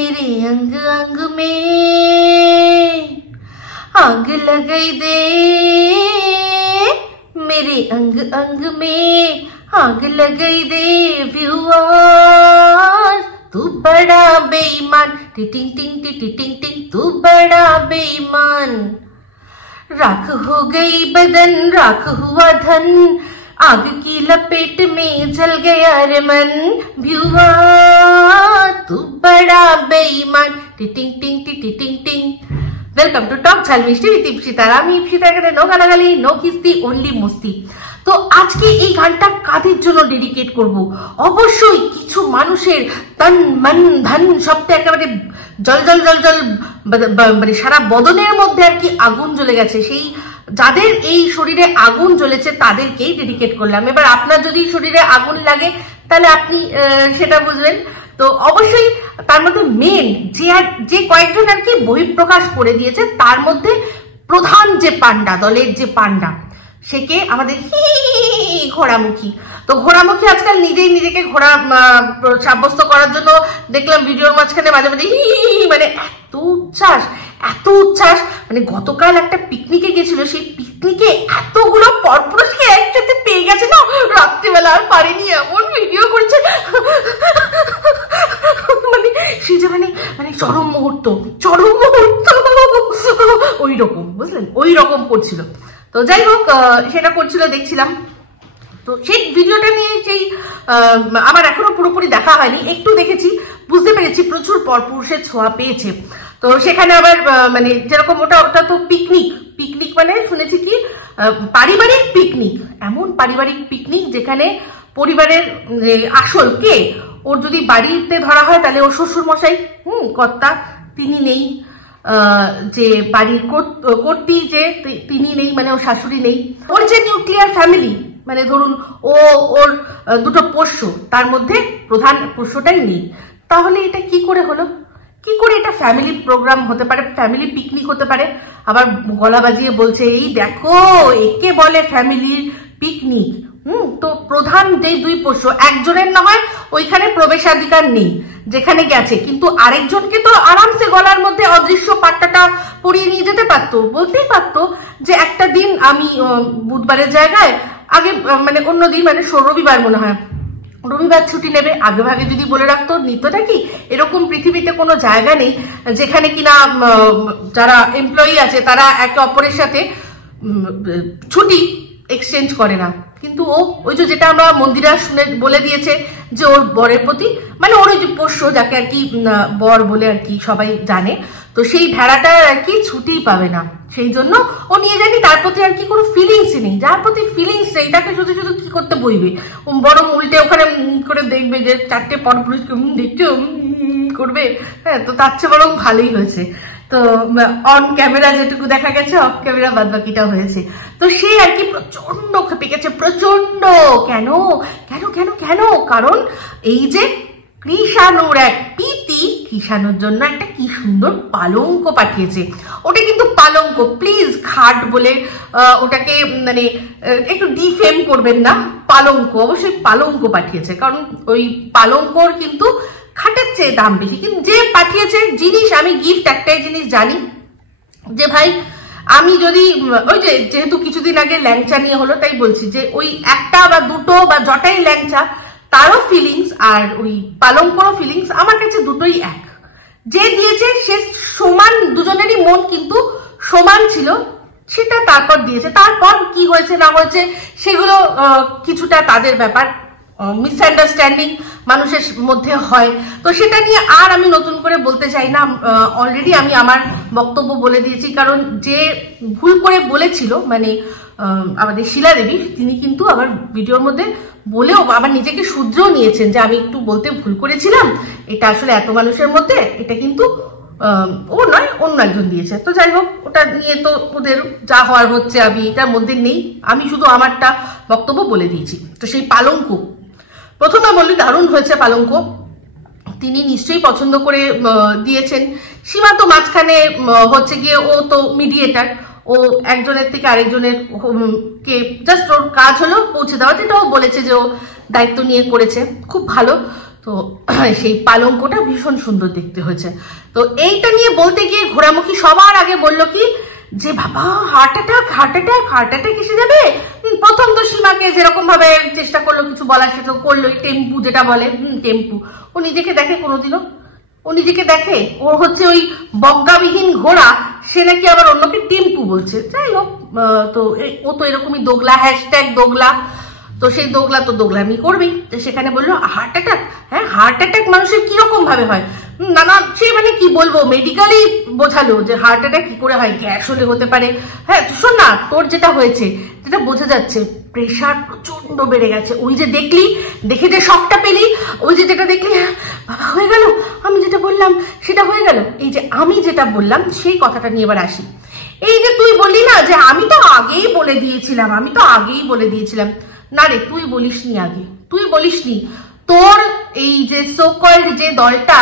मेरे अंग अंग में आग लगाई दे, मेरे अंग अंग में आग लगाई दे व्यूअर्स। तू बड़ा बेईमान, टिटिंग टिंग टिटिंग टिंग, तू बड़ा बेईमान। राख हो गई बदन, राख हुआ धन, आग की लपेट में जल गया रे मन। व्यूअर तू बड़ा बेईमान, टिटिंग टिंग टिटिंग टिंग। वेलकम टू टॉक ঝাল মিষ্টি উইথ ইপসিতা। আমি ইপসিতা, এখানে নো গালাগালি, নো কিস্তি, অনলি মস্তি। তো আজকে এই গানটা কাদের জন্য ডেডিকেট করব? অবশ্যই কিছু মানুষের তন মন ধন সবটা একেবারে জল জল জল জল মানে সারা বদনের মধ্যে আর কি আগুন জ্বলে গেছে, সেই যাদের এই শরীরে আগুন জ্বলেছে তাদেরকেই ডেডিকেট করলাম। এবার আপনার যদি শরীরে আগুন লাগে তাহলে আপনি সেটা বুঝবেন। তো অবশ্যই তার মধ্যে মেন যে কয়েকজন আর কি বহিঃপ্রকাশ করে দিয়েছে, তার মধ্যে প্রধান যে পান্ডা, দলের যে পান্ডা, সে কে? আমাদের ঘোড়ামুখী। তো ঘোড়ামুখী আজকাল নিজেই নিজেকে ঘোড়া সাব্যস্ত করার জন্য দেখলাম ভিডিওর মাঝখানে মাঝে মাঝে মানে এত উচ্ছ্বাস, মানে গতকাল একটা পিকনিকে গেছিল, সেই পিকনিকে এতগুলো পরপুরুষকে একসাথে পেয়ে গেছে না, রাত্রিবেলা আর পারেনি, এমন ভিডিও করেছে, মানে সে যে মানে চরম মুহূর্ত ওই রকম, বুঝলেন, ওই রকম করছিল। তো যাই হোক, সেটা করছিল দেখছিলাম। তো সেই ভিডিওটা নিয়ে সেই আমার এখনো পুরোপুরি দেখা হয়নি, একটু দেখেছি, বুঝতে পেরেছি প্রচুর পরপুরুষের ছোঁয়া পেয়েছে। তো সেখানে আবার মানে যেরকম ওটা তো পিকনিক মানে শুনেছি কি পারিবারিক পিকনিক, এমন পারিবারিক পিকনিক যেখানে পরিবারের আসল কে, ওর যদি বাড়িতে ধরা হয় তাহলে ওর শ্বশুর মশাই কর্তা তিনি নেই, যে বাড়ির কর্ত্রী যে তিনি নেই, মানে ওর শাশুড়ি নেই, ওর যে নিউক্লিয়ার ফ্যামিলি, মানে ধরুন ওর দুটো পোষ্য, তার মধ্যে প্রধান পোষ্যটাই নেই। তাহলে এটা কি করে হলো? কি করে এটা ফ্যামিলি প্রোগ্রাম হতে পারে, ফ্যামিলি পিকনিক হতে পারে? আবার গলা বাজিয়ে বলছে এই দেখো একে বলে ফ্যামিলির পিকনিক। তো প্রধান যেই দুই পোষ্য, একজনের না হয় ওইখানে প্রবেশাধিকার নেই যেখানে গেছে, কিন্তু আরেকজনকে তো আরামসে গলার মধ্যে অদৃশ্য পাট্টাটা পরিয়ে নিয়ে যেতে পারতো, বলতেই পারতো যে একটা দিন আমি বুধবারের জায়গায় আগে মানে অন্য দিন, মানে রবিবার মনে হয়, রবিবার ছুটি নেবে, আগে ভাগে যদি বলে রাখতো, নিতটা কি এরকম পৃথিবীতে কোনো জায়গা নেই যেখানে কিনা যারা এমপ্লয়ি আছে তারা একে অপরের সাথে ছুটি এক্সচেঞ্জ করে না। কিন্তু ওই যে যেটা আমরা মন্দিরা শুনে বলে দিয়েছে যে ওর বরের প্রতি, মানে ওর ওই যে পোষ্য যাকে আর কি বর বলে আর কি সবাই জানে, তো সেই ভেড়াটা আর কি ছুটিই পাবে না, সেই জন্য ও নিয়ে যায়নি। তার প্রতি আর কি কোনো ফিলিংসই নেই, যার প্রতি ফিলিংস নেই তাকে শুধু শুধু কি করতে বইবে, বরং উল্টে ওখানে করে দেখবে যে চারটে পরপুরুষকে দেখতে করবে। হ্যাঁ, তো তার চেয়ে বরং ভালোই হয়েছে। তো অন ক্যামেরা যেটুকু দেখা গেছে, অফ ক্যামেরা বাদ বাকিটা হয়েছে। তো সে আর কি প্রচন্ড খেপে গেছে, প্রচন্ড। কেন কেন কেন কেন? কারণ এই যে কৃষাণুর এক পিতি, কৃষাণুর জন্য একটা কি সুন্দর পালঙ্ক পাঠিয়েছে। ওটা কিন্তু পালঙ্ক, প্লিজ খাট বলে ওটাকে মানে একটু ডিফেম করবেন না, পালঙ্ক, অবশ্যই পালঙ্ক পাঠিয়েছে, কারণ ওই পালঙ্কর কিন্তু খাটের চেয়ে দাম বেশি। কিন্তু যে পাঠিয়েছে জিনিস, আমি গিফট একটাই জিনিস জানি যে ভাই, আমি যদি ওই যে যেহেতু কিছুদিন আগে ল্যাংচা নিয়ে হলো তাই বলছি যে ওই একটা বা দুটো বা যটাই ল্যাংচা, তারও ফিলিংস আর ওই পালঙ্করও ফিলিংস আমার কাছে দুটোই এক। যে দিয়েছে সে সমান, দুজনেরই মন কিন্তু সমান ছিল, সেটা তারপর দিয়েছে। তারপর কি হয়েছে না হয়েছে সেগুলো কিছুটা তাদের ব্যাপার, মিসআন্ডারস্ট্যান্ডিং মানুষের মধ্যে হয়, তো সেটা নিয়ে আর আমি নতুন করে বলতে চাই না। অলরেডি আমি আমার বক্তব্য বলে দিয়েছি, কারণ যে ভুল করে বলেছিল মানে আমাদের শিলা দেবী, তিনি কিন্তু আবার ভিডিওর মধ্যে বলেও আবার নিজেকে শুধরেও নিয়েছেন যে আমি একটু বলতে ভুল করেছিলাম, এটা আসলে এত মানুষের মধ্যে এটা কিন্তু ও নয়, অন্য একজন দিয়েছে। তো যাই হোক, ওটা নিয়ে তো ওদের যা হওয়ার হচ্ছে, আমি এটার মধ্যে নেই, আমি শুধু আমারটা বক্তব্য বলে দিয়েছি। তো সেই পালঙ্ক, প্রথমে বললি দারুণ হয়েছে পালঙ্ক, তিনি নিশ্চয়ই পছন্দ করে দিয়েছেন। সীমা তো মাঝখানে হচ্ছে গিয়ে ও তো মিডিয়েটার, ও একজনের থেকে আরেকজনের কে জাস্ট ওর কাজ হলো পৌঁছে দেওয়া, যেটা ও বলেছে যে ও দায়িত্ব নিয়ে করেছে, খুব ভালো। তো সেই পালঙ্কটা ভীষণ সুন্দর দেখতে হয়েছে। তো এইটা নিয়ে বলতে গিয়ে ঘোড়ামুখী সবার আগে বলল কি যে বাবা হার্ট অ্যাটাক এসে যাবে। প্রথম তো সীমাকে যেরকম ভাবে চেষ্টা করলো কিছু বলার সেটা করলোই, টেম্পু যেটা বলে, টেম্পু। ও নিজেকে দেখে কোনোদিনও? ও নিজেকে দেখে? ও হচ্ছে ওই বজ্ঞাবিহীন ঘোড়া, সে নাকি আবার অন্যকে টেম্পু বলছে। যাই হোক, তো ও তো এরকমই দোগলা, হ্যাশট্যাগ দোগলা। তো সেই দোগলা তো দোগলামি করবেই। সেখানে বললো হার্ট অ্যাটাক। হ্যাঁ, হার্ট অ্যাটাক মানুষের কিরকম ভাবে হয়? নানা সে মানে কি বলবো, মেডিকেলি বোঝালো যে হার্ট অ্যাটাক কি করে হয়, গ্যাস হলে হতে পারে। হ্যাঁ শোন না, তোর যেটা হয়েছে যেটা বোঝা যাচ্ছে প্রেশার প্রচন্ড বেড়ে গেছে। ওই যে দেখলি, দেখে যে শকটা পেলি, ওই যে যেটা দেখলি বাবা হয়ে গেল, আমি যেটা বললাম সেটা হয়ে গেল। এই যে আমি যেটা বললাম সেই কথাটা নিয়ে এবার আসি। এই যে তুই বললি না যে আমি তো আগেই বলে দিয়েছিলাম, না রে তুই বলিসনি আগে, তুই বলিসনি। তোর এই যে সোকল্ড যে দলটা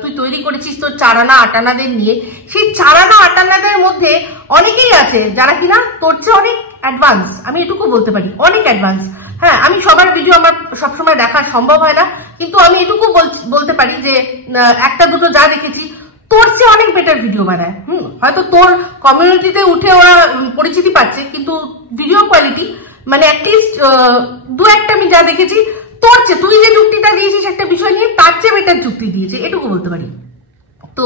তুই তৈরি করেছিস তোর 4 আনা 8 আনাদের নিয়ে, সেই 4 আনা 8 আনাদের মধ্যে অনেকেই আছে যারা কিনা তোর চেয়ে অনেক অ্যাডভান্স। আমি এটুকু বলতে পারি, অনেক অ্যাডভান্স। হ্যাঁ, আমি সবার ভিডিও আমার সবসময় দেখা সম্ভব হয় না, কিন্তু আমি এটুকু বলতে পারি যে একটা দুটো যা দেখেছি তোর চেয়ে অনেক বেটার ভিডিও বানায়। হয়তো তোর কমিউনিটিতে উঠে ওরা পরিচিতি পাচ্ছে, কিন্তু ভিডিও কোয়ালিটি মানে অ্যাটলিস্ট 2-1টা আমি যা দেখেছি তোর চেয়ে, তুই যে যুক্তিটা দিয়েছিস একটা বিষয় নিয়ে তার চেয়ে বেটার যুক্তি দিয়েছে, এটুকু বলতে পারি। তো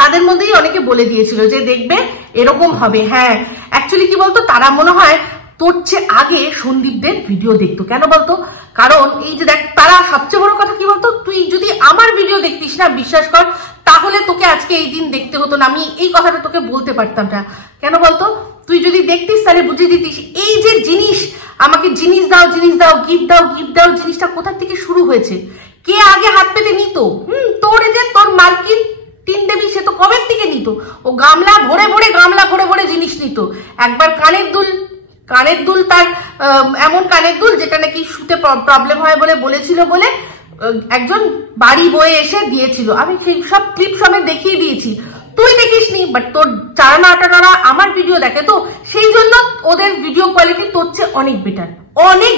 তাদের মধ্যেই অনেকে বলে দিয়েছিল যে দেখবে এরকম হবে। হ্যাঁ, অ্যাকচুয়ালি কি বলতো, তারা মনে হয় তোর চেয়ে আগে সন্দীপদের ভিডিও দেখতো। কেন বলতো? কারণ এই যে দেখ, তারা সবচেয়ে বড় কথা কি বলতো, তুই যদি আমার ভিডিও দেখতিস না, বিশ্বাস কর, তাহলে তোকে আজকে এই দিন দেখতে হতো না। আমি এই কথাটা তোকে বলতে পারতাম না। কেন বলতো? তুই যদি দেখতিস তাহলে বুঝে দিতিস এই যে জিনিস, আমাকে জিনিস দাও, গিফট দাও, জিনিসটা কোথা থেকে শুরু হয়েছে, কে আগে হাত পেতে নিত। তোর যে তোর মার্কিন টিন দেবী, সে তো কবের থেকে নিত। ও গামলা ভরে ভরে জিনিস নিত। একবার কানের দুল তার এমন কানের দুল যেটা নাকি শুতে প্রবলেম হয় বলেছিল বলে একজন বাড়ি বয়ে এসে দিয়েছিল। আমি সেই সব ক্লিপ সমেত দেখিয়ে দিয়েছি, তুই দেখিসনি। বাট তোর 4 আনা 8 আনা আমার ভিডিও দেখে, তো সেই জন্য ওদের ভিডিও কোয়ালিটি তোর চেয়ে অনেক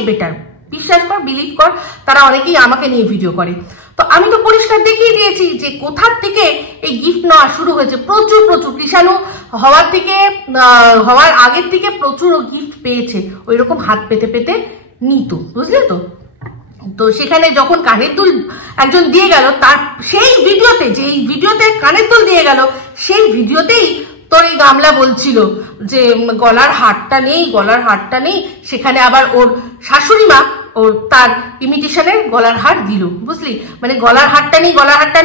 বেটার। বিশ্বাস কর, বিলিভ কর, তারা অনেকেই আমাকে নিয়ে ভিডিও করে। তো আমি তো পরিষ্কার দেখিয়ে দিয়েছি যে কোথার থেকে এই গিফট নেওয়া শুরু হয়েছে। প্রচুর কৃষাণু হওয়ার আগের থেকে প্রচুর গিফট পেয়েছে, ওই রকম হাত পেতে পেতে নিত, বুঝলে তো। তো সেখানে যখন কানের দুল একজন দিয়ে গেল, তার সেই ভিডিওতে, যে ভিডিওতে কানের দুল দিয়ে গেল, সেই ভিডিওতেই তোর এই গামলা বলছিল যে গলার হারটা নেই। সেখানে আবার ওর শাশুড়ি মা ওর তার ইমিটেশনের গলার হার দিল, বুঝলি। মানে গলার হারটা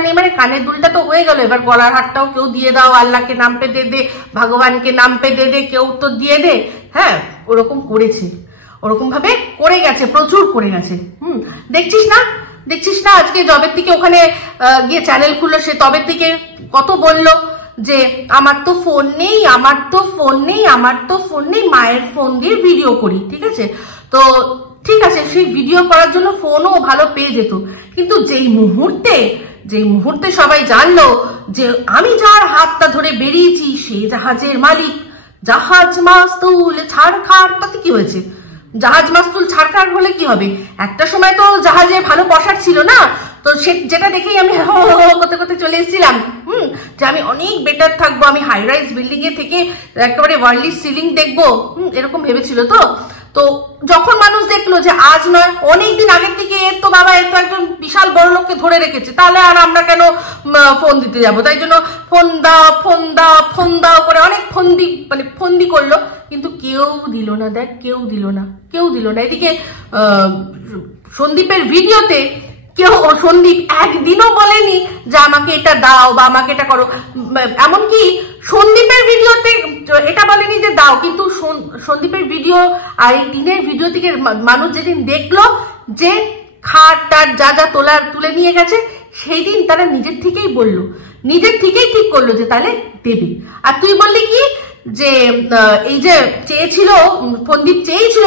নেই মানে কানের দুলটা তো হয়ে গেল, এবার গলার হারটাও কেউ দিয়ে দাও, আল্লাহকে নাম পে দে দে, ভগবানকে নাম পে দে দে, কেউ তো দিয়ে দে। হ্যাঁ, ওরকম করেছে, ওরকম ভাবে করে গেছে, প্রচুর করে গেছে। দেখছিস না আজকে জবের থেকে ওখানে গিয়ে চ্যানেল খুললো, সে তবের থেকে কত বললো যে আমার তো ফোন নেই, মায়ের ফোন দিয়ে ভিডিও করি। ঠিক আছে, তো ঠিক আছে, সেই ভিডিও করার জন্য ফোনও ভালো পেয়ে যেত, কিন্তু যেই মুহূর্তে সবাই জানলো যে আমি যার হাতটা ধরে বেরিয়েছি সে জাহাজের মালিক, জাহাজ মাস্তুল ছাড়খাড়, তাতে কি হয়েছে? জাহাজ মাস্তুল ছাড়খাড় হলে কি হবে? একটা সময় তো জাহাজে ভালো পসার ছিল না, তো সে যেটা দেখেই আমি করতে চলে এসেছিলাম যে আমি অনেক বেটার থাকবো, আমি হাই রাইজ বিল্ডিং এ থেকে একেবারে ওয়ার্ল্ডলি সিলিং দেখবো, এরকম ভেবেছিল। তো যখন মানুষ দেখলো যে আজ নয় অনেকদিন আগের থেকে এর তো একজন বিশাল বড় লোককে ধরে রেখেছে, তাহলে আর আমরা কেন ফোন দিতে যাবো? তাই জন্য ফোন দাও করে অনেক ফন্দি করলো, কিন্তু কেউ দিল না। দেখ, কেউ দিল না। এদিকে সন্দীপের ভিডিওতে সন্দীপ একদিনও বলেনি যে আমাকে এটা দাও বা আমাকে এটা করো। এমনকি সন্দীপের ভিডিওতে এটা বলেনি যে দাও, কিন্তু সন্দীপের ভিডিও আর এই টিনের ভিডিও থেকে মানুষ যেদিন দেখলো যে খাট টাট যা তুলে নিয়ে গেছে, সেই দিন তারা নিজের থেকেই ঠিক করলো যে তাহলে দেবে। আর তুই বললি কি যে এই যে সন্দীপ চেয়েছিল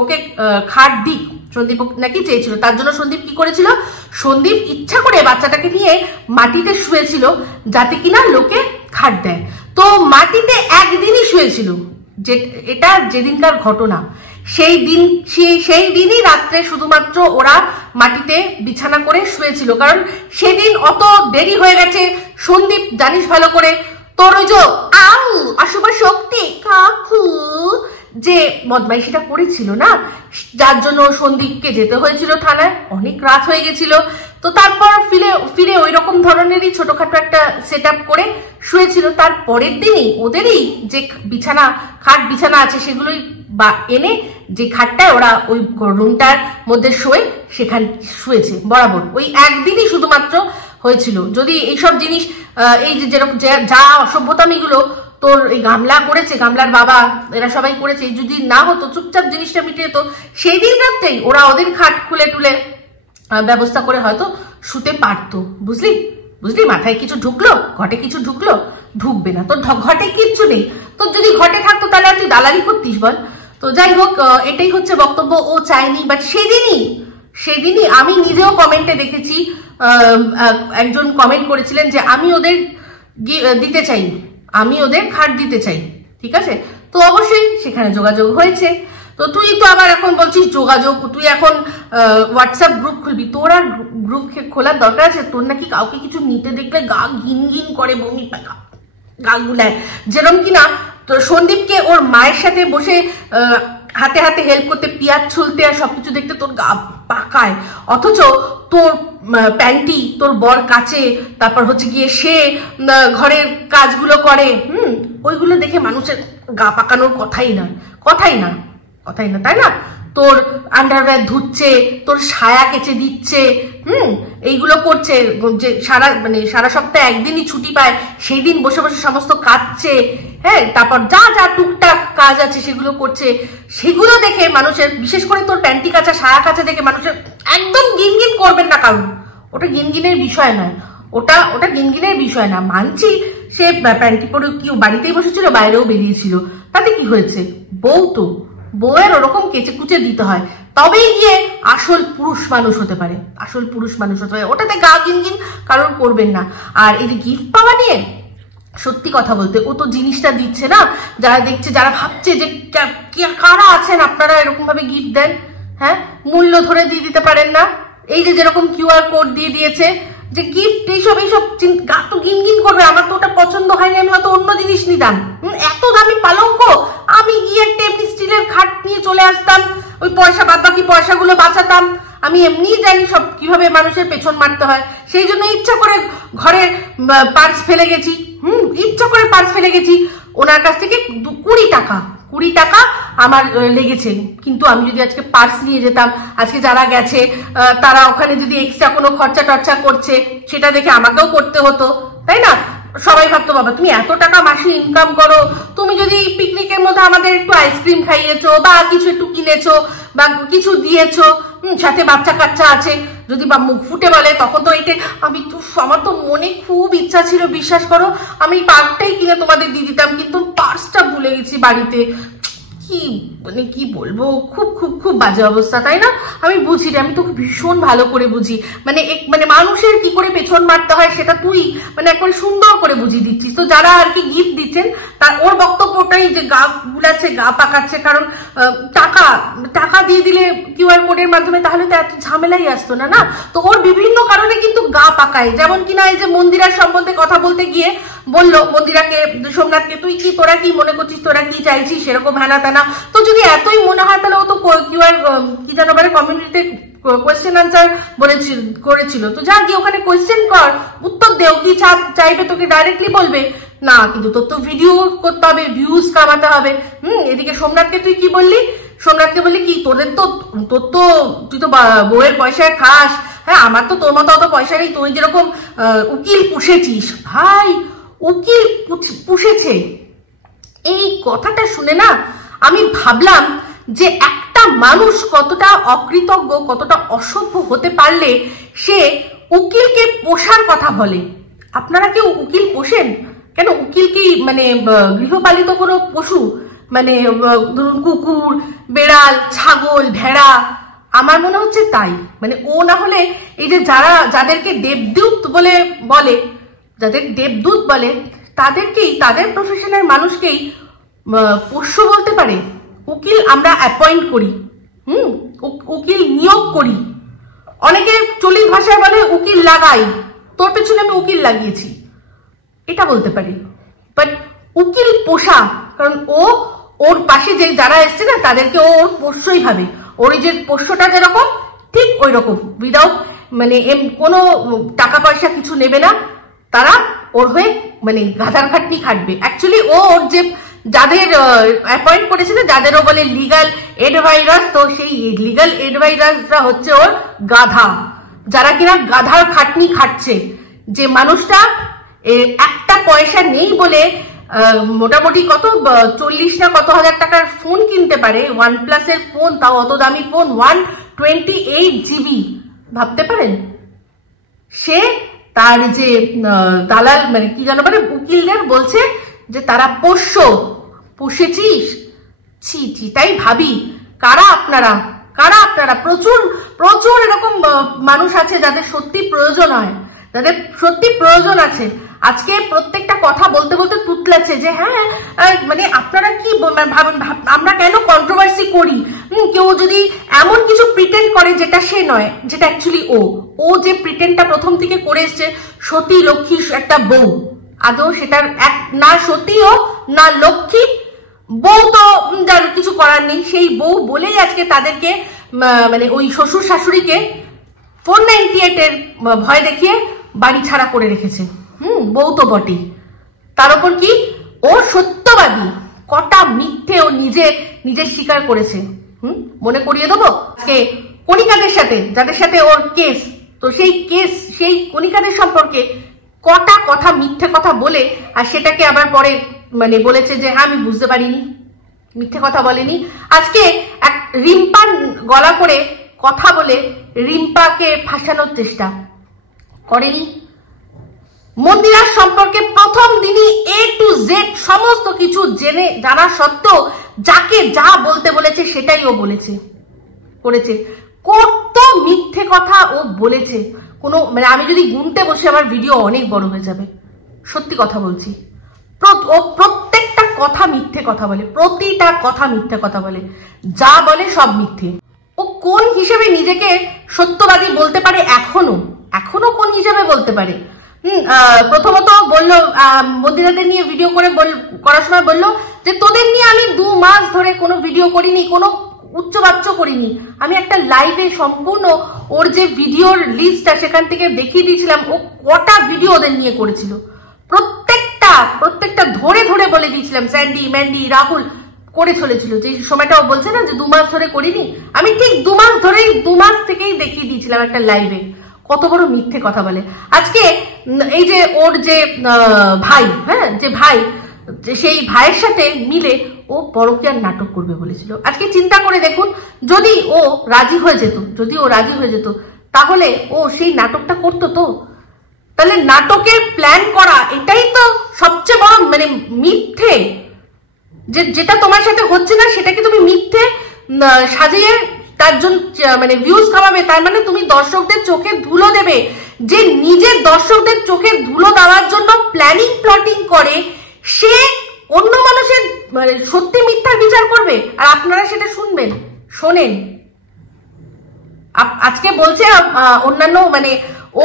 ওকে খাট দিক, সন্দীপ নাকি চেয়েছিল, তার জন্য সন্দীপ কি করেছিল? সন্দীপ ইচ্ছা করে বাচ্চাটাকে নিয়ে মাটিতে শুয়েছিল যাতে কিনা লোকে খাট দেয়। তো মাটিতে একদিনই শুয়েছিল, যে এটা যেদিনকার ঘটনা, সেই দিনই রাত্রে শুধুমাত্র ওরা মাটিতে বিছানা করে শুয়েছিল। কারণ সেদিন অত দেরি হয়ে গেছে। সন্দীপ জানিস ভালো করে, তোর ওই যে অশুভ শক্তি কাকু যে বদমাইশিটা করেছিল না, যার জন্য সন্দীপকে যেতে হয়েছিল থানায়, অনেক রাত হয়ে গেছিল। তো তারপর ফিরে ওই রকম ধরনেরই ছোটখাটো একটা সেট আপ করে শুয়েছিল। তার পরের দিনই ওদেরই যে খাট বিছানা আছে সেগুলোই বা এনে যে খাটটায় ওরা ওই রুমটার মধ্যে শোয়ে সেখানে শুয়েছে বরাবর। ওই একদিনই শুধুমাত্র হয়েছিল। যদি এইসব জিনিস এই যে যেরকম যা অসভ্যতামিগুলো তোর এই গামলা করেছে, গামলার বাবা এরা সবাই করেছে, যদি না হতো চুপচাপ জিনিসটা মিটে যেত, সেই দিন রাত্রেই ওরা ওদের খাট খুলে টুলে ব্যবস্থা করে হয়তো শুতে পারতো। বুঝলি মাথায় কিছু ঢুকলো, ঘটে কিছু ঢুকলো? ঢুকবে না। তোর ঘটে কিচ্ছু নেই। তোর যদি ঘটে থাকতো তাহলে আর তুই দালালি করতিস বল? তো যাই হোক, এটাই হচ্ছে বক্তব্য। ও চায়নি, বাট সেদিনই আমি নিজেও কমেন্টে দেখেছি, একজন কমেন্ট করেছিলেন যে আমি ওদের দিতে চাই, আমি ওদের খাট দিতে চাই। ঠিক আছে, তো অবশ্যই সেখানে যোগাযোগ হয়েছে। তো তুই তো আবার এখন বলছিস যোগাযোগ, তুই এখন হোয়াটসঅ্যাপ গ্রুপ খুলবি। তোর আর গ্রুপ খোলার দরকার আছে? তোর নাকি কাউকে কিছু নিতে দেখলে গা গিন করে, বমি গা গুলায়, যেরকম কিনা তো সন্দীপকে ওর মায়ের সাথে বসে হাতে হাতে হেল্প করতে, পিয়াজ ছুলতে আর সবকিছু দেখতে তোর গা পাকায়, অথচ তোর প্যান্টি তোর বর কাচে, তারপর হচ্ছে গিয়ে সে ঘরের কাজগুলো করে, ওইগুলো দেখে মানুষের গা পাকানোর কথাই না, তাই না? তোর আন্ডারওয়্যার ধুচ্ছে, তোর সায়া কেচে দিচ্ছে, এইগুলো করছে, যে সারা সপ্তাহে একদিনই ছুটি পায় সেই দিন বসে বসে সমস্ত কাটছে, হ্যাঁ, তারপর যা টুকটাক কাজ আছে সেগুলো করছে। সেগুলো দেখে মানুষের, বিশেষ করে তোর প্যান্টি কাচা সায়া কাচা দেখে মানুষের একদম গিনগিন করবেন না কারণ। ওটা গিনগিনের বিষয় নয়, ওটা গিনগিনের বিষয় না। মানছি সে প্যান্টি পরে কেউ বাড়িতেই বসেছিল, বাইরেও বেরিয়েছিল, তাতে কি হয়েছে? বউয়ের ওরকম কেচে কুচে দিতে হয়, তবেই গিয়ে আসল পুরুষ মানুষ হতে পারে। ওটাতে গা গিনগিন কারোর করবেন না। আর এই যে গিফট পাওয়া নিয়ে, সত্যি কথা বলতে ও তো জিনিসটা দিচ্ছে না। যারা দেখছে, যারা ভাবছে যে কারা আছেন আপনারা এরকম ভাবে গিফট দেন, হ্যাঁ, মূল্য ধরে দিয়ে দিতে পারেন না। এই যে যেরকম কিউআর কোড দিয়ে দিয়েছে, যে গিফট এইসব গা তো গিনগিন করবে। আমার তো ওটা পছন্দ হয়নি, আমি হয়তো অন্য জিনিস নিতাম। এত দামি পালঙ্ক, আমি গিয়ে একটা এমনি স্টিলের খাট নিয়ে চলে আসতাম, ওই পয়সা বাদ বাকি পয়সাগুলো বাঁচাতাম। আমি এমনিই জানি সব কিভাবে মানুষের পেছন মারতে হয়, সেই জন্য ইচ্ছা করে ঘরে পার্স ফেলে গেছি। ওনার কাছ থেকে 20 টাকা আমার লেগেছে। কিন্তু আমি যদি আজকে পার্স নিয়ে যেতাম, আজকে যারা গেছে তারা ওখানে যদি এক্সট্রা কোনো খরচা টর্চা করছে, সেটা দেখে আমাকেও করতে হতো, তাই না? সবাই ভাবতো বাবা তুমি এত টাকা মাসে ইনকাম করো, তুমি যদি পিকনিকের মধ্যে আমাদের একটু আইসক্রিম খাইয়েছো বা কিছু একটু কিনেছো বা কিছু দিয়েছো, সাথে বাচ্চা কাচ্চা আছে, যদি বা মুখ ফুটে বলে তখন তো আমার তো মনে খুব ইচ্ছা ছিল, বিশ্বাস করো, আমি পার্কটাই কিনে তোমাদের দিয়ে দিতাম, কিন্তু পার্সটা ভুলে গেছি বাড়িতে। কি বলবো, খুব খুব খুব বাজে অবস্থা, তাই না? আমি বুঝি রে, আমি তোকে ভীষণ ভালো করে বুঝি। মানে মানুষের কি করে পেছন মারতে হয় সেটা তুই একবারে সুন্দর করে বুঝিয়ে দিচ্ছিস। তো যারা আর কি গিফট দিচ্ছেন, তার ওর বক্তব্যটাই যে গা গুলাচ্ছে, গা পাকাচ্ছে। কারণ টাকা দিয়ে দিলে কিউআর কোডের মাধ্যমে, তাহলে তো এত ঝামেলাই আসতো না। তো ওর বিভিন্ন কারণে কিন্তু গা পাকায়। যেমন কিনা এই যে মন্দিরার সম্বন্ধে কথা বলতে গিয়ে বললো মন্দিরাকে, সোমনাথকে, তোরা কি মনে করছিস, তোরা কি চাইছিস, সেরকম হ্যানা ত্যানা। তো যদি এতই মনে হয় তাহলে ও তো কিউআর কি জানো বলে কমিউনিটিতে কোয়েশ্চেন আনসার করেছিল। তো যা গিয়ে ওখানে কোয়েশ্চেন কর, উত্তর দেও, কি চাইবে তোকে ডাইরেক্টলি বলবে না, কিন্তু তোর তো ভিডিও করতে হবে, ভিউজ কামাতে হবে। এদিকে সোমনাথকে তুই কি বললি? সোমনাথকে বললি কি তোর তো তুই তো বউয়ের পয়সায় খাস, হ্যাঁ, আমার তো তোর মতো অত পয়সা নেই, তুই যেরকম উকিল পুষেছিস। ভাই, উকিল পুষেছে, এই কথাটা শুনে না আমি ভাবলাম যে একটা মানুষ কতটা অকৃতজ্ঞ, কতটা অসভ্য হতে পারলে সে উকিলকে পোষার কথা বলে। আপনারা কেউ উকিল পোষেন কেন? উকিল কি গৃহপালিত কোনো পশু? ধরুন কুকুর, বেড়াল, ছাগল, ভেড়া, আমার মনে হচ্ছে তাই। ও না হলে এই যে যাদেরকে দেবদূত বলে তাদেরকেই, তাদের প্রফেশনের মানুষকেই পোষ্য বলতে পারে? উকিল আমরা অ্যাপয়েন্ট করি, উকিল নিয়োগ করি, অনেকে চলিত ভাষায় বলে উকিল লাগাই, তোর পেছনে আমি উকিল লাগিয়েছি, এটা বলতে পারি। বাট উকিল পোষা, কারণ ওর পাশে যে যারা এসছে না তাদেরকে ওর পোষ্যই ভাবে, ওর যে পোষ্যটা যেরকম ঠিক ওই রকম, উইদাউট মানে কোনো টাকা পয়সা কিছু নেবে না, তারা ওর হয়ে মানে গাধার খাটনি খাটবে। অ্যাকচুয়ালি ওর যে যাদের অ্যাপয়েন্ট করেছে না, যাদেরও বলে লিগাল এডভাইজার, তো সেই লিগাল এডভাইজাররা হচ্ছে ওর গাধা, যারা কিনা গাধার খাটনি খাটছে। যে মানুষটা একটা পয়সা নেই বলে মোটামুটি কত 40 না কত হাজার টাকার ফোন কিনতে পারে, OnePlus এর ফোন, তাও অত দামি ফোন, 128 GB, ভাবতে পারেন? সে তার যে দালাল মানে কি জানো মানে উকিলদের বলছে যে তারা পুষেছিস, ছি ছি। তাই ভাবি কারা আপনারা, প্রচুর প্রচুর এরকম মানুষ আছে যাদের সত্যি প্রয়োজন হয়, যাদের সত্যি প্রয়োজন আছে। আজকে প্রত্যেকটা কথা বলতে বলতে তুতলাচ্ছে যে হ্যাঁ মানে আপনারা কি ভাবেন, আমরা কেন কন্ট্রোভার্সি করি, কেউ যদি এমন কিছু প্রিটেন্ড করে যেটা সে নয়, যেটা অ্যাকচুয়ালি ও যে প্রিটেন্ডটা প্রথম থেকে করে এসছে সতী লক্ষ্মী একটা বউ, আদৌ সেটার না সতী ও না লক্ষ্মী বউ, তো যার কিছু করার নেই, সেই বউ বলেই আজকে তাদেরকে মানে ওই শ্বশুর শাশুড়িকে 498 এর ভয় দেখিয়ে বাড়ি ছাড়া করে রেখেছে। বউ তো বটেই, তার উপর কি ও সত্যবাদী, কটা মিথ্যে ও নিজে স্বীকার করেছে। মনে করিয়ে দেবো আজকে কণিকাদের সাথে, যাদের সাথে ওর কেস, তো সেই কণিকাদের সম্পর্কে কটা কথা মিথ্যে কথা বলে, আর সেটাকে আবার পরে মানে বলেছে যে হ্যাঁ আমি বুঝতে পারিনি, মিথ্যে কথা বলেনি। আজকে এক রিম্পার গলা করে কথা বলে রিম্পাকে ফাঁসানোর চেষ্টা করেনি। মন্দিরার সম্পর্কে প্রথম দিনই A to Z সমস্ত কিছু জানা সত্ত্বেও যাকে যা বলতে বলেছে সেটাই ও করেছে। কত মিথ্যে কথা ও বলেছে, কোনো মানে আমি যদি গুনতে বসে আমার ভিডিও অনেক বড় হয়ে যাবে, সত্যি কথা বলছি। ও প্রত্যেকটা কথা মিথ্যে কথা বলে, প্রতিটা কথা মিথ্যে কথা বলে, যা বলে সব মিথ্যে। ও কোন হিসেবে নিজেকে সত্যবাদী বলতে পারে? এখনো কোন হিসেবে বলতে পারে? প্রথমত বললো মন্দিরাদের নিয়ে ভিডিও করার সময় বললো যে তোদের নিয়ে আমি 2 মাস ধরে কোনো ভিডিও করিনি, কোনো উচ্চবাচ্য করিনি, আমি একটা লাইভে সম্পূর্ণ ওর যে ভিডিওর লিস্টটা সেখান থেকে দেখিয়ে দিয়েছিলাম ও কটা ভিডিও ওদের নিয়ে করেছিল, প্রত্যেকটা ধরে ধরে বলে দিয়েছিলাম। স্যান্ডি, ম্যান্ডি, রাহুল করে চলেছিল, যে সময়টা ও বলছে না যে 2 মাস ধরে করিনি, আমি ঠিক 2 মাস থেকেই দেখিয়ে দিয়েছিলাম একটা লাইভে। কত বড় মিথ্যে কথা বলে। আজকে এই যে ওর যে ভাই, যে ভাই, সেই ভাইয়ের সাথে মিলে ও পরকীয়ার নাটক করবে বলেছিল। আজকে চিন্তা করে দেখুন, যদি ও রাজি হয়ে যেত তাহলে ও সেই নাটকটা করতো তো? তাহলে নাটকের প্ল্যান করা এটাই তো সবচেয়ে বড় মানে মিথ্যে, যেটা তোমার সাথে হচ্ছে না সেটাকে তুমি মিথ্যে সাজিয়ে তার জন্য মানে ভিউজ কামাবে, তার মানে তুমি দর্শকদের চোখে ধুলো দেবে। যে নিজের দর্শকদের চোখে ধুলো দেওয়ার জন্য প্লটিং করে, সে অন্য মানুষের মানে সত্যি মিথ্যার বিচার করবে, আর আপনারা সেটা শোনেন। আজকে বলছে অন্যান্য মানে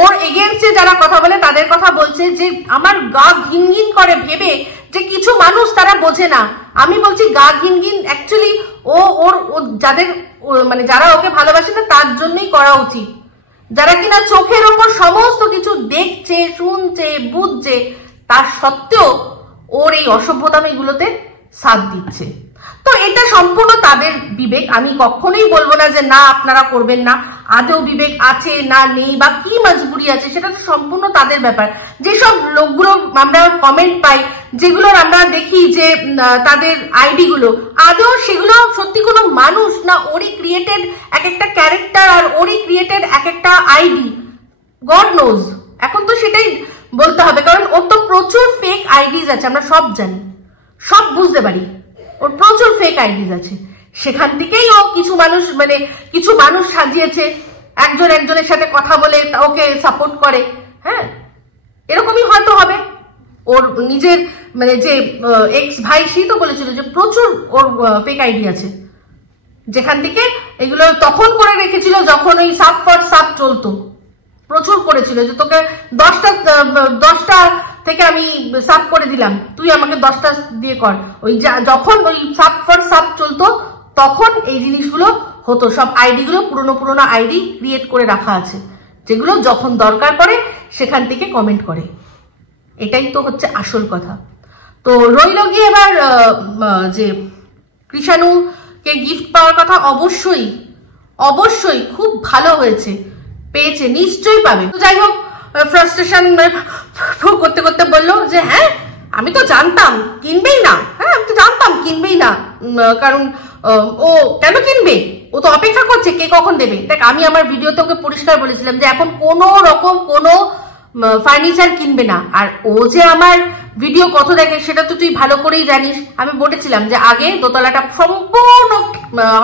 ওর এগেইনস্টে যারা কথা বলে তাদের কথা বলছে যে আমার গা ঘিনঘিন করে ভেবে যে কিছু মানুষ তারা বোঝে না। আমি বলছি গা ঘিনঘিন অ্যাকচুয়ালি ওর যাদের মানে যারা ওকে ভালোবাসে না তার জন্যই করা উচিত, যারা কিনা চোখের ওপর সমস্ত কিছু দেখছে, শুনছে, বুঝছে, তার সত্ত্বেও ওর এই অসভ্যতামিগুলোতে সাথ দিচ্ছে। তো এটা সম্পূর্ণ তাদের বিবেক, আমি কখনোই বলবো না যে না আপনারা করবেন না, আদৌ বিবেক আছে না নেই বা কি মজবুরি আছে সেটা তো সম্পূর্ণ তাদের ব্যাপার। যেসব লোকগুলো আমরা কমেন্ট পাই, যেগুলোর আমরা দেখি যে তাদের আইডি গুলো, আদৌ সেগুলো সত্যি কোনো মানুষ না ওরই ক্রিয়েটেড এক একটা ক্যারেক্টার আর ওরই ক্রিয়েটেড এক একটা আইডি, গড নোজ। এখন তো সেটাই বলতে হবে, কারণ ওর তো প্রচুর ফেক আইডিজ আছে, আমরা সব জানি, সব বুঝতে পারি, ওর প্রচুর ফেক আইডিজ আছে। সেখান থেকেই ও কিছু মানুষ সাজিয়েছে, একজনের সাথে কথা বলে ওকে সাপোর্ট করে, হ্যাঁ এরকমই হয়তো হবে। ওর নিজের মানে যে এক্স ভাই, সেই তো বলেছিল যে প্রচুর ওর ফেক আইডি আছে, যেখান থেকে এগুলো তখন করে রেখেছিল যখন ওই সাব ফর সাব চলতো, প্রচুর করেছিল যে তোকে 10টা থেকে আমি সাব করে দিলাম, তুই আমাকে 10টা দিয়ে কর। ওই যখন ওই সাব ফর সাব চলতো তখন এই জিনিসগুলো হতো। সব আইডি গুলো পুরোনো আইডি ক্রিয়েট করে রাখা আছে, যেগুলো যখন দরকার পড়ে সেখান থেকে কমেন্ট করে। এটাই তো হচ্ছে আসল কথা। তো রইল গিয়ে এবার যে কৃষাণুকে গিফট পাওয়ার কথা, অবশ্যই খুব ভালো হয়েছে, পেয়েছে, নিশ্চয়ই পাবে। তো যাই হোক, ফ্রাস্ট্রেশন করতে করতে বললো যে হ্যাঁ আমি তো জানতাম কিনবেই না, হ্যাঁ আমি তো জানতাম কিনবেই না, কারণ ও কেন কিনবে, ও তো অপেক্ষা করছে কে কখন দেবে। দেখ, আমি আমার ভিডিওতে ওকে পরিষ্কার বলেছিলাম যে এখন কোনো রকম কোনো ফার্নিচার কিনবে না। আর ও যে আমার ভিডিও কত দেখে সেটা তো তুই ভালো করেই জানিস। আমি বলেছিলাম যে আগে দোতলাটা সম্পূর্ণ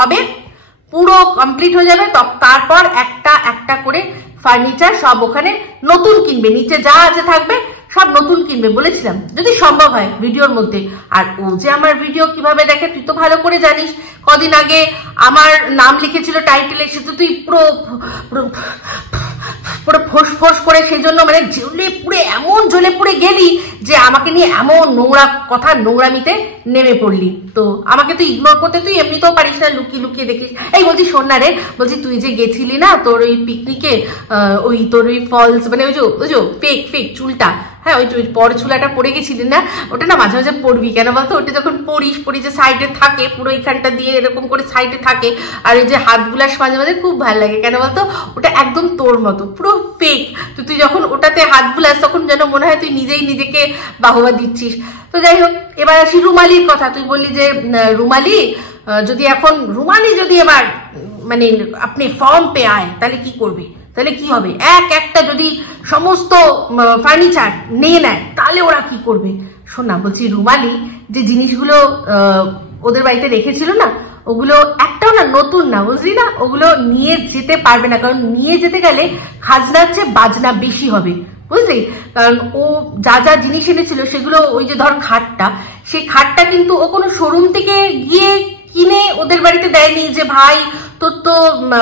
হবে, পুরো কমপ্লিট হয়ে যাবে, তারপর একটা একটা করে ফার্নিচার সব ওখানে নতুন কিনবে, নিচে যা আছে থাকবে সব নতুন কিনবে বলেছিলাম, যদি সম্ভব হয় ভিডিওর মধ্যে। আর ও যে আমার ভিডিও কিভাবে দেখে তুই তো ভালো করে জানিস। কদিন আগে আমার নাম লিখেছিল টাইটেলে, সে তো তুই পুরো ফোঁস করে, সেই জন্য মানে এমন জ্বলে পুড়ে গেলি যে আমাকে নিয়ে এমন নোংরা কথা, নোংরামিতে নেমে পড়লি। তো আমাকে তুই ইগনোর করতে তুই এমনিতেও পারিস না, লুকিয়ে লুকিয়ে দেখিস। এই বলছি শোন না রে, বলছি তুই যে গেছিলি না তোর ওই পিকনিকে, ওই তোর ওই ফলস মানে ওই যে ফেক চুলটা, হ্যাঁ ওই পর চুলাটা পরে গেছিলি না, ওটা না মাঝে মাঝে পড়বি। কেন বলতো, ওটা যখন পরি যে সাইডে থাকে, পুরো এইখানটা দিয়ে এরকম করে সাইডে থাকে, আর এই যে হাতগুলার মাঝে মাঝে খুব ভালো লাগে। কেন বলতো, ওটা একদম তোর মতো পুরো ফেক। তো তুই যখন ওটাতে হাত বুলাস তখন যেন মনে হয় তুই নিজেই নিজেকে বাহবা দিচ্ছিস। তো যাই হোক, এবার আসি রুমালির কথা। তুই বললি যে রুমালি যদি এবার মানে আপনি ফর্ম পে আয় তাহলে কি করবে, তাহলে কি হবে, একটা যদি সমস্ত ফার্নিচার নিয়ে নেয় তাহলে ওরা কি করবে। শোন না, বলছি রুমালি যে জিনিসগুলো ওদের বাড়িতে রেখেছিল না, ওগুলো একটাও না নতুন না, বুঝলি না, ওগুলো নিয়ে যেতে পারবে না, কারণ নিয়ে যেতে গেলে খাজনার চেয়ে বাজনা বেশি হবে, বুঝলি। কারণ ও যা জিনিস এনেছিল সেগুলো, ওই যে ধর খাটটা, সেই খাটটা কিন্তু ও কোনো শোরুম থেকে গিয়ে কিনে ওদের বাড়িতে দেয়নি যে ভাই তোর তো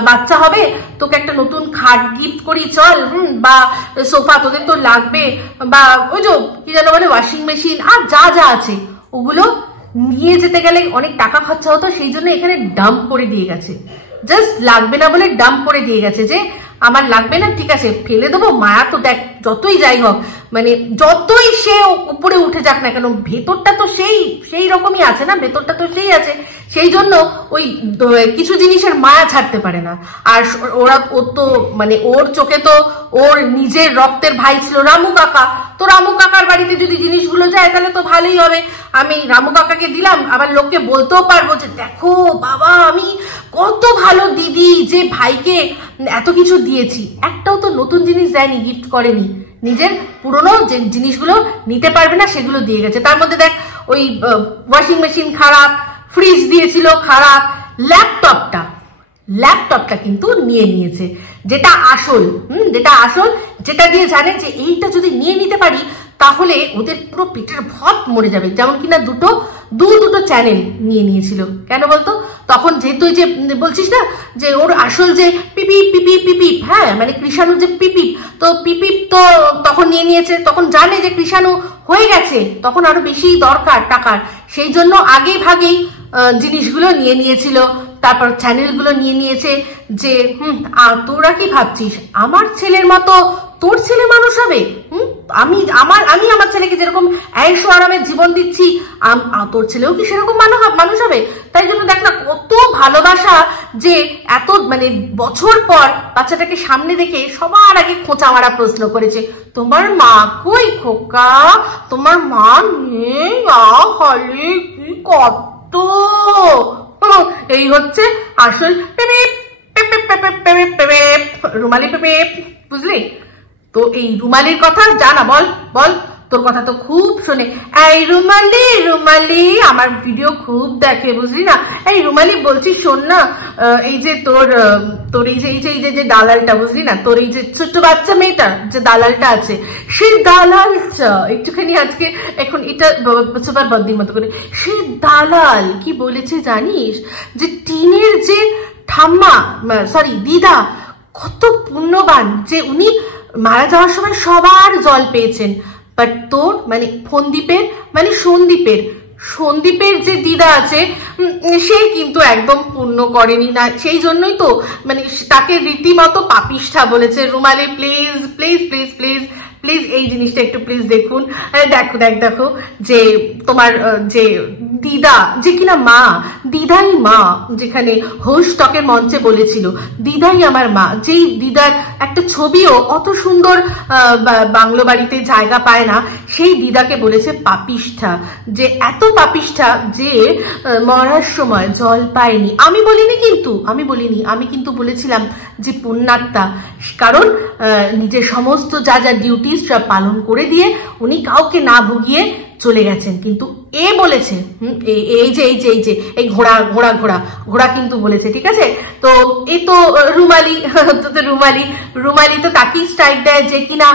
বাচ্চা হবে, তোকে একটা নতুন খাট গিফট করি চল, বা সোফা তোদের তো লাগবে, বা ওই যে কি যেন বলে ওয়াশিং মেশিন, আর যা আছে ওগুলো নিয়ে যেতে গেলে অনেক টাকা খরচা হতো, সেই জন্য এখানে ডাম্প করে দিয়ে গেছে। জাস্ট লাগবে না বলে ডাম্প করে দিয়ে গেছে, যে আমার লাগবে না, ঠিক আছে ফেলে দেবো। মায়া তো দেখ, যতই যাই হোক, মানে যতই সে উপরে উঠে যাক না কেন, ভেতরটা তো সেই রকমই আছে না, ভেতরটা তো সেই আছে, সেই জন্য ওই কিছু জিনিসের মায়া ছাড়তে পারে না। আর ও তো মানে ওর চোখে তো ওর নিজের রক্তের ভাই ছিল রামু কাকা, তো রামু কাকার বাড়িতে যদি জিনিসগুলো যায় তাহলে তো ভালোই হবে। আমি রামু কাকাকে দিলাম, আবার লোককে বলতেও পারবো যে দেখো বাবা আমি কত ভালো দিদি, যে ভাইকে এত কিছু দিয়েছি। একটাও তো নতুন জিনিস দেয়নি, গিফট করেনি, নিজের পুরনো যে জিনিসগুলো নিতে পারবে না সেগুলো দিয়ে গেছে। তার মধ্যে দেখ, ওই ওয়াশিং মেশিন খারাপ, ফ্রিজ দিয়েছিল খারাপ, ল্যাপটপটা কিন্তু নিয়ে নিয়েছে, যেটা আসল, যেটা দিয়ে জানে যে এইটা যদি নিয়ে নিতে পারি তাহলে ওদের পুরো পেটের ভাত মরে যাবে। যেমন কিনা দুটো চ্যানেল নিয়ে নিয়েছিল। কেন বলতো, তখন যেহেতু যে বলছিস না যে ওর আসল যে পিপিপ, হ্যাঁ মানে কৃষাণু যে পিপিপ, তো পিপিপ তো তখন নিয়ে নিয়েছে, তখন জানে যে কৃষাণু হয়ে গেছে, তখন আরো বেশি দরকার টাকার, সেই জন্য আগেই ভাগেই জিনিসগুলো নিয়ে নিয়েছিল। তারপর চ্যানেলগুলো নিয়ে নিয়েছে যে তোরা কি ভাবছিস আমার ছেলের মতো তোর ছেলে মানুষ হবে? আমি আমার ছেলেকে যেরকম ऐशो আরামের জীবন দিচ্ছি, তোর ছেলেও কি সেরকম মানুষ হবে? তাই জন্য দেখ না কত ভালোবাসা, যে এত মানে বছর পর বাচ্চাটাকে সামনে দেখে সবার আগে খোঁচা মারা প্রশ্ন করেছে, তোমার মা কই খোকা, তোমার মা নেই, হলে কি কত। এই হচ্ছে আসল রুমালি পেপে, বুঝলি। তো এই রুমালির কথা জানা, বল তোর কথা তো খুব শোনে। এই রুমালি, রুমালি আমার ভিডিও খুব দেখে, বুঝলি না? এই রুমালি বলছি শোন না, এই যে তোর এই যে দালালটা, বুঝলি না, তোর এই যে ছোট্ট বাচ্চা মেয়েটা যে দালালটা আছে, সেই দালালটা একটুখানি আজকে এখন এটা সুপার বদ্দির মতো করে, সেই দালাল কি বলেছে জানিস? যে টিনের যে ঠাম্মা, সরি দিদা, কত পুণ্যবান যে উনি মারা যাওয়ার সময় সবার জল পেয়েছেন, বাট তোর মানে ফন্দীপের মানে সন্দীপের যে দিদা আছে সে কিন্তু একদম পুণ্য করেনি না, সেই জন্যই তো মানে তাকে রীতিমতো পাপিষ্ঠা বলেছে। Rumali please please please please please এই জিনিসটা একটু প্লিজ দেখুন। দেখো যে তোমার যে দিদা, যে কিনা মা, দিদাই মা, যেখানে হোস টকের মঞ্চে বলেছিল দিদাই আমার মা, যেই দিদার একটা ছবিও অত সুন্দর বাংলো বাড়িতে জায়গা পায় না, সেই দিদাকে বলেছে পাপিষ্ঠা, যে এত পাপিষ্ঠা যে মরার সময় জল পায়নি। আমি বলিনি, আমি কিন্তু বলেছিলাম যে পুণ্যাত্মা, কারণ নিজের সমস্ত যা ডিউটি সব পালন করে দিয়ে উনি কাউকে না ভুগিয়ে চলে গেছেন। কিন্তু এ বলেছে এই ঘোড়া কিন্তু বলেছে, ঠিক আছে? তো এই তো রুমালি তো তাকেই স্ট্রাইক দেয় যে কিনা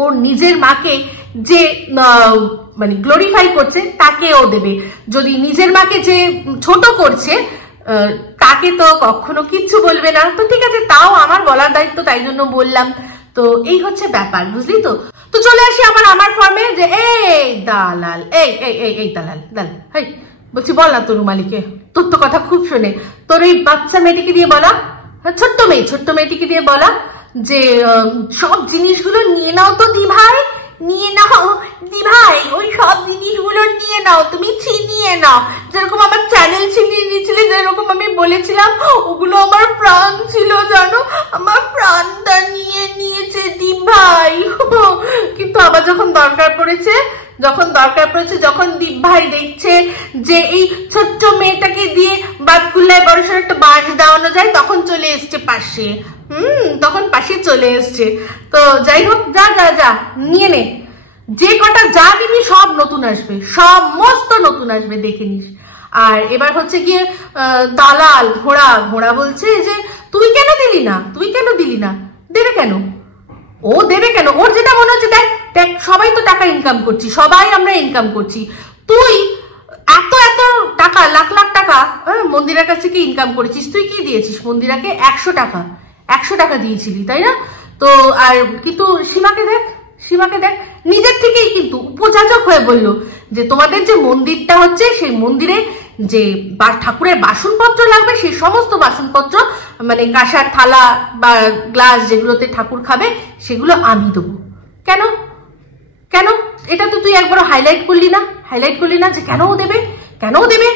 ওর নিজের মাকে যে মানে গ্লোরিফাই করছে তাকেও দেবে, যদি নিজের মাকে যে ছোট করছে তাকে তো কখনো কিচ্ছু বলবে না। তো ঠিক আছে, তাও আমার বলার দায়িত্ব, তাই জন্য বললাম। তো এই হচ্ছে ব্যাপার, বুঝলি তো? তো চলে আসি আমার ফর্মে, যে এই দালাল, এই দালাল হাই বলছি, বল না তোর রুমালিকে, তোর তো কথা খুব শোনে, তোর ওই বাচ্চা মেয়েটিকে দিয়ে বলা, ছোট্ট মেয়েটিকে দিয়ে বলা যে সব জিনিসগুলো নিয়ে নাও তো দিভাই, ওই সব জিনিসগুলো নিয়ে নাও, তুমি ছিনিয়ে নাও, যেরকম আমার চ্যানেল ছিনিয়ে নিয়েছিলে, যেরকম আমি বলেছিলাম ওগুলো আমার প্রাণ ছিল, জানো, আমার প্রাণটা নিয়ে নিয়েছে দিভাই। কিন্তু আবার যখন দরকার পড়েছে, যখন দীপ ভাই দেখছে যে এই ছোট্ট মেয়েটাকে দিয়ে বাতকুল্লায় বড়সড় একটা বাঁশ দেওয়ানো যায়, তখন চলে এসছে পাশে, তখন পাশে চলে এসছে। তো যাই হোক, যা নিয়ে নে, যে কটা যা দিবি সব নতুন আসবে, সমস্ত নতুন আসবে, দেখে নিস। আর এবার হচ্ছে গিয়ে দালাল ঘোড়া বলছে যে তুই কেন দিলি না, দেবে কেন, ওর যেটা মনে হচ্ছে, দেখ সবাই তো টাকা ইনকাম করছি, সবাই আমরা ইনকাম করছি, তুই এত টাকা, লাখ টাকা মন্দিরার কাছ থেকে ইনকাম করেছিস, তুই কি দিয়েছিস মন্দিরাকে? 100 টাকা দিয়েছিলি, তাই না? তো আর কিন্তু সীমাকে দেখ নিজের থেকেই কিন্তু উপযাচক হয়ে বললো যে তোমাদের যে মন্দিরটা হচ্ছে, সেই মন্দিরে যে ঠাকুরের বাসনপত্র লাগবে, সেই সমস্ত বাসনপত্র মানে কাঁসার থালা বা গ্লাস যেগুলোতে ঠাকুর খাবে, সেগুলো আমি দেবো। কেন এটা তো তুই একবার হাইলাইট করলি না যে কেন দেবে?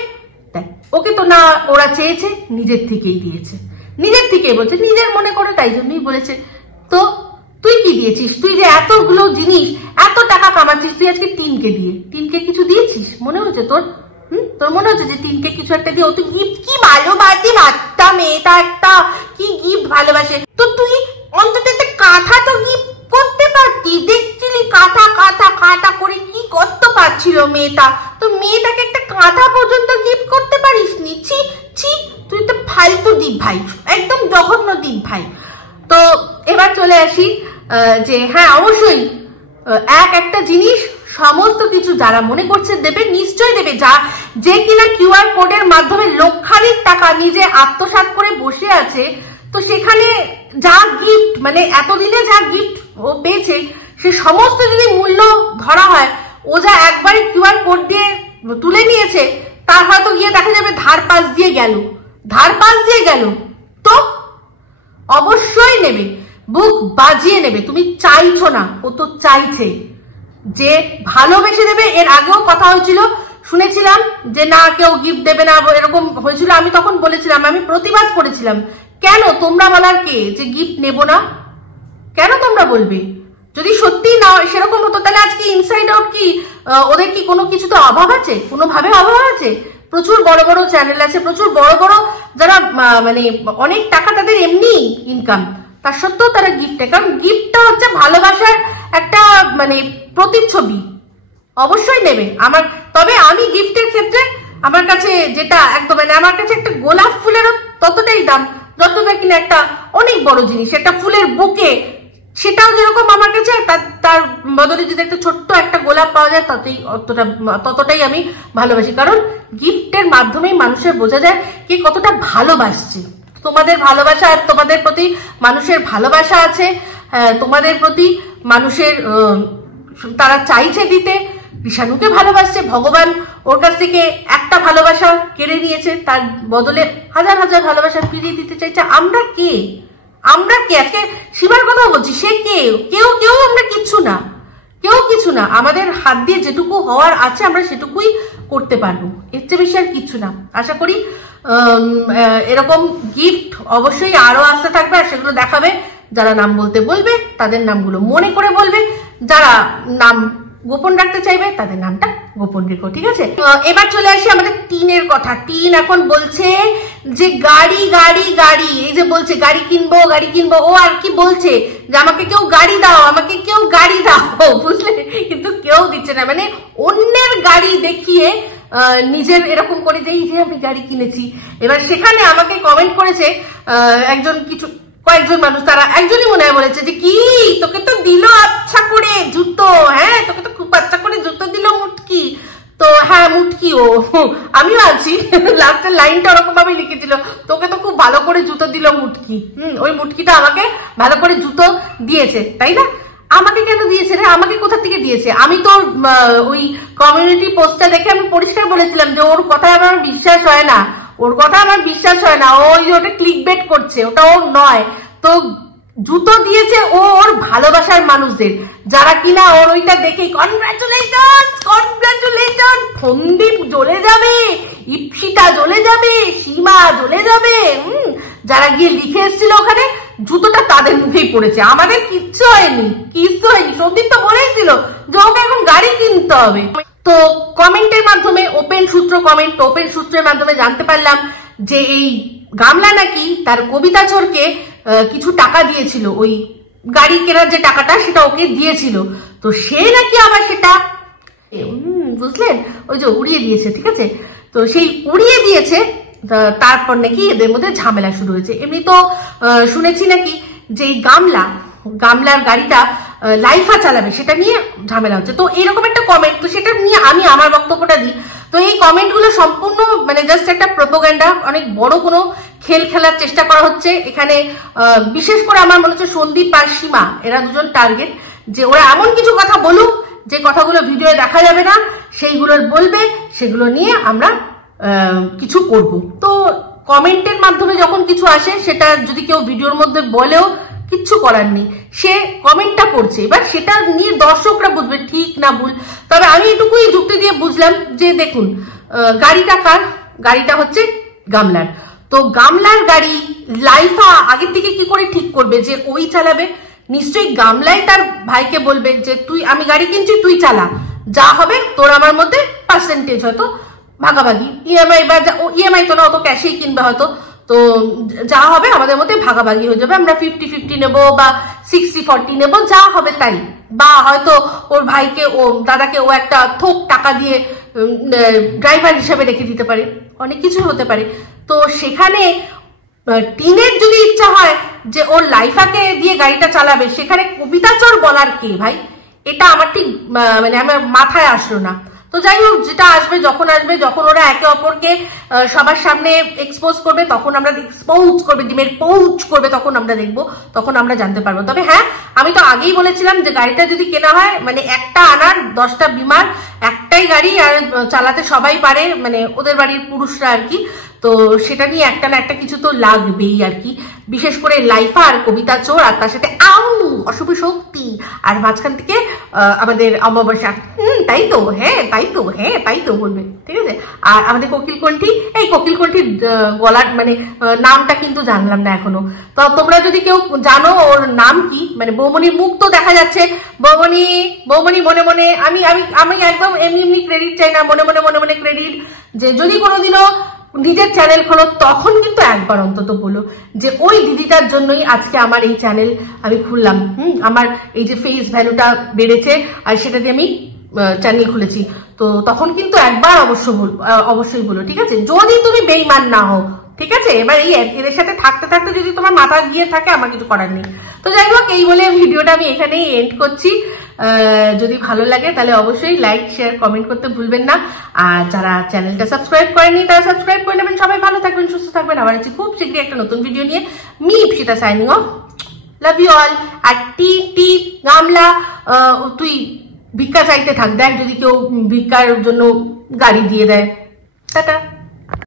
দেখ, ওকে তো না ওরা চেয়েছে, নিজের থেকেই দিয়েছে, নিজের থেকেই বলছে, নিজের মনে করে, তাই জন্যই বলেছে। তো তুই কি দিয়েছিস? তুই যে এতগুলো জিনিস, এত টাকা কামাচ্ছিস, তুই আজকে টিনকে কিছু দিয়েছিস? মনে হচ্ছে তোর মনে হচ্ছে যে টিনকে কিছু একটা দিয়ে, ও তুই গিফট কি ভালোবাসি, বাচ্চা মেয়েটা একটা কি গিফট ভালোবাসে, তো তুই অন্তত একটা কাঁথা তো গিফট করতে পারতি, দেখছিলি কাঁথা করে কি করতে পারছিল মেয়েটা, তো মেয়েটাকে একটা কাঁথা পর্যন্ত গিফট করতে পারিস নি। ছি, তুই তো ফালতু দীপ ভাই, একদম জঘন্য দীপ ভাই। তো এবার চলে আসি যে হ্যাঁ, অবশ্যই একটা জিনিস সমস্ত কিছু যারা মনে করছে দেবে, নিশ্চয়ই দেবে, যে কিনা কিউআর কোডের মাধ্যমে লক্ষাধিক টাকা নিজে আত্মসাৎ করে বসে আছে, তো সেখানে যা গিফট, মানে এতদিনে যা গিফট ও পেয়েছে, সে সমস্ত যদি মূল্য ধরা হয়, ও যা একবারে কিউআর কোড দিয়ে তুলে নিয়েছে, তার হয়তো গিয়ে দেখা যাবে ধার পাশ দিয়ে গেল, তো অবশ্যই নেবে, বুক বাজিয়ে নেবে। তুমি চাইছো না, ও তো চাইছে যে ভালোবেসে দেবে। এর আগেও কথা হয়েছিল, শুনেছিলাম যে না কেউ গিফট দেবে না, এরকম হয়েছিল। আমি তখন বলেছিলাম, আমি প্রতিবাদ করেছিলাম, কেন তোমরা বলার কে যে গিফট নেব না? কেন তোমরা বলবে? যদি সত্যি না সেরকম হতো, তাহলে আজকে ইনসাইড আউট কি ওদের কি কোনো কিছু তো অভাব আছে? কোনোভাবে অভাব আছে? প্রচুর বড় বড় চ্যানেল আছে, প্রচুর বড় বড় যারা মানে অনেক টাকা তাদের এমনি ইনকাম, তার সত্ত্বেও তারা গিফট নেয়, কারণ গিফটটা হচ্ছে ভালোবাসার একটা মানে প্রতিচ্ছবি, অবশ্যই নেবে আমার। তবে আমি গিফটের ক্ষেত্রে আমার কাছে যেটা একদম মানে আমার কাছে একটা গোলাপ ফুলেরও ততটাই দাম যতটা কিনা একটা অনেক বড় জিনিস, একটা ফুলের বুকে, সেটাও যেরকম আমার কাছে, তার বদলে যদি একটা ছোট্ট একটা গোলাপ পাওয়া যায় ততটাই আমি ভালোবাসি। কারণ গিফটের মাধ্যমেই মানুষের বোঝা যায় কে কতটা ভালোবাসছে। তোমাদের ভালোবাসা, আর তোমাদের প্রতি মানুষের ভালোবাসা আছে, তোমাদের প্রতি মানুষের তারা চাইছে দিতে। কৃষাণুকে ভালোবাসছে, ভগবান ওর কাছ থেকে একটা ভালোবাসা কেড়ে নিয়েছে, তার বদলে হাজার হাজার ভালোবাসা ফিরিয়ে দিতে চাইছে। আমরা কে আজকে সীমার কথা বলছি, সে কেউ আমরা কিচ্ছু না, কেউ কিছু না। আমাদের হাত দিয়ে যেটুকু হওয়ার আছে আমরা সেটুকুই করতে পারবো, এর চেয়ে বেশি আর কিচ্ছু না। আশা করি এরকম গিফট অবশ্যই আরো আসতে থাকবে, আর সেগুলো দেখাবে। যারা নাম বলতে বলবে তাদের নামগুলো মনে করে বলবে, যারা নাম গোপন রাখতে চাইবে তাদের নামটা গোপন রেখো, ঠিক আছে? এবার চলে আসি আমাদের টিনের কথা। টিন এখন বলছে যে গাড়ি, এই যে বলছে গাড়ি কিনবো, ও আর কি বলছে যে আমাকে কেউ গাড়ি দাও, বুঝলে? কিন্তু কেউ দিচ্ছে না, মানে অন্যের গাড়ি দেখিয়ে নিজের এরকম করে যে এই যে আমি গাড়ি কিনেছি। এবার সেখানে আমাকে কমেন্ট করেছে কয়েকজন মানুষ, তারা একজনই মনে হয় বলেছে যে কি তোকে তো দিল আচ্ছা করে জুতো, হ্যাঁ তোকে তো খুব আচ্ছা করে জুতো দিল মুটকি। তো হ্যাঁ মুটকি, ও আমিও আছি, লাস্টের লাইনটা ওরকম ভাবে লিখেছিল, তোকে তো খুব ভালো করে জুতো দিল মুটকি। ওই মুটকিটা আমাকে ভালো করে জুতো দিয়েছে, তাই না? আমাকে কেন দিয়েছে রে? আমাকে কোথা থেকে দিয়েছে? আমি তো ওই কমিউনিটি পোস্টটা দেখে আমি পরিষ্কার বলেছিলাম যে ওর কথায় আমার বিশ্বাস হয় না, ওটা ক্লিক বেট করছে, ওটা ওর নয়। তো জুতো দিয়েছে ও ওর ভালোবাসার মানুষদের, যারা কিনা ওর ওইটা দেখে কনগ্রাচুলেশন, সন্দীপ জ্বলে যাবে, ইপসিতা জ্বলে যাবে, সীমা জ্বলে যাবে, যারা গিয়ে লিখে এসেছিল ওখানে, জুতোটা তাদের মুখেই পড়েছে। আমাদের কিচ্ছু হয়নি। সন্দীপ তো বলেছিল যে ওকে এখন গাড়ি কিনতে হবে। তো কমেন্টের মাধ্যমে ওপেন সূত্রের মাধ্যমে জানতে পারলাম যে এই গামলা নাকি তার কবিতা চোরকে কিছু টাকা দিয়েছিল, ওই গাড়ি কেনার যে টাকাটা সেটা ওকে দিয়েছিল। তো সে নাকি আবার সেটা বুঝলেন ওই যে উড়িয়ে দিয়েছে, ঠিক আছে? তো সেই উড়িয়ে দিয়েছে, তারপর নাকি এদের মধ্যে ঝামেলা শুরু হয়েছে। এমনি তো শুনেছি নাকি যে এই গামলার গাড়িটা লাইফা চালাবে, সেটা নিয়ে ঝামেলা হচ্ছে। তো এরকম একটা কমেন্ট, তো সেটা নিয়ে আমি আমার বক্তব্যটা দিই। তো এই কমেন্টগুলো সম্পূর্ণ মানে জাস্ট একটা প্রোপাগান্ডা, অনেক বড় কোনো খেলার চেষ্টা করা হচ্ছে এখানে। বিশেষ করে আমার মনে হচ্ছে সন্দীপ আর সীমা, এরা দুজন টার্গেট, যে ওরা এমন কিছু কথা বলুক যে কথাগুলো ভিডিওয়ে দেখা যাবে না, সেইগুলো বলবে, সেগুলো নিয়ে আমরা কিছু করব। তো কমেন্টের মাধ্যমে যখন কিছু আসে, সেটা যদি কেউ ভিডিওর মধ্যে বলেও কিচ্ছু করার নেই, সে কমেন্টটা করছে, এবার সেটা নিয়ে দর্শকরা বুঝবে ঠিক না ভুল। তবে আমি এটুকুই যুক্তি দিয়ে বুঝলাম যে দেখুন, গাড়িটা কার? গাড়িটা হচ্ছে গামলার। তো গামলার গাড়ি লাইফা আগের থেকে কি করে ঠিক করবে যে ওই চালাবে? নিশ্চয়ই গামলাই তার ভাইকে বলবে যে আমি গাড়ি কিনছি, তুই চালা, যা হবে তোর আমার মধ্যে পার্সেন্টেজ হয়তো ভাগাভাগি, ইএমআই বা ইএমআই তো না, অত ক্যাশেই কিনবে হয়তো। তো যা হবে আমাদের মধ্যে ভাগাভাগি হয়ে যাবে, আমরা 50-50 নেবো বা 60-40 নেবো, যা হবে তাই। বা হয়তো ওর ভাইকে দাদাকে একটা থোক টাকা দিয়ে ড্রাইভার হিসাবে রেখে দিতে পারে, অনেক কিছু হতে পারে। তো সেখানে টিনের যদি ইচ্ছা হয় যে ওর লাইফাকে দিয়ে গাড়িটা চালাবে, সেখানে কবিতা চোর বলার কে ভাই? এটা আমার ঠিক মানে আমার মাথায় আসলো না। তো যাই হোক, যেটা আসবে যখন ওরা একে অপরকে সবার সামনে এক্সপোজ করবে, তখন আমরা ডিমের পৌঁছ করবে, তখন আমরা দেখবো, তখন আমরা জানতে পারবো। তবে হ্যাঁ, আমি তো আগেই বলেছিলাম যে গাড়িটা যদি কেনা হয়, মানে একটা আনার 10টা বিমার, একটাই গাড়ি, আর চালাতে সবাই পারে, মানে ওদের বাড়ির পুরুষরা আর কি। তো সেটা নিয়ে একটা না একটা কিছু তো লাগবেই আর কি, বিশেষ করে লাইফা আর কবিতা চোর, আর তার সাথে অশুভ শক্তি, আর মাঝখান থেকে আমাদের অমাবস্যা। তাই তো বলবে, ঠিক আছে? আর আমাদের কোকিলকণ্ঠী, এই কোকিলকণ্ঠীর গলার মানে নামটা কিন্তু জানলাম না এখনো। তো তোমরা যদি কেউ জানো ওর নাম কি, মানে বৌমনির মুখ তো দেখা যাচ্ছে, বৌমনি মনে মনে, আমি একদম এমনি ক্রেডিট চাই না, মনে মনে ক্রেডিট। যে যদি কোনোদিনও নিজের চ্যানেল খোলো, তখন কিন্তু একবার অন্তত বলো যে ওই দিদিটার জন্যই আজকে আমার এই চ্যানেল আমি খুললাম, আমার এই যে ফেস ভ্যালুটা বেড়েছে আর সেটা দিয়ে আমি চ্যানেল খুলেছি। তো তখন কিন্তু একবার অবশ্যই বলো, ঠিক আছে, যদি তুমি বেইমান না হও, ঠিক আছে। এবার এই এদের সাথে থাকতে থাকতে যদি তোমার মাথা গিয়ে থাকে, আমার কিছু করার নেই। তো যাই হোক, এই বলে ভিডিওটা আমি এখানেই এন্ড করছি। যদি ভালো লাগে তাহলে অবশ্যই লাইক, শেয়ার, কমেন্ট করতে ভুলবেন না। আর যারা চ্যানেলটা সাবস্ক্রাইব করেনি তারা সাবস্ক্রাইব করে নেবেন। সবাই ভালো থাকবেন, সুস্থ থাকবেন। আবার আছি খুব শীঘ্রই একটা নতুন ভিডিও নিয়ে। Me Ipsita signing off. Love you all. আর টি গামলা, তুই ভিক্ষা চাইতে থাক, দেখ যদি কেউ ভিক্ষার জন্য গাড়ি দিয়ে দেয়। টাটা।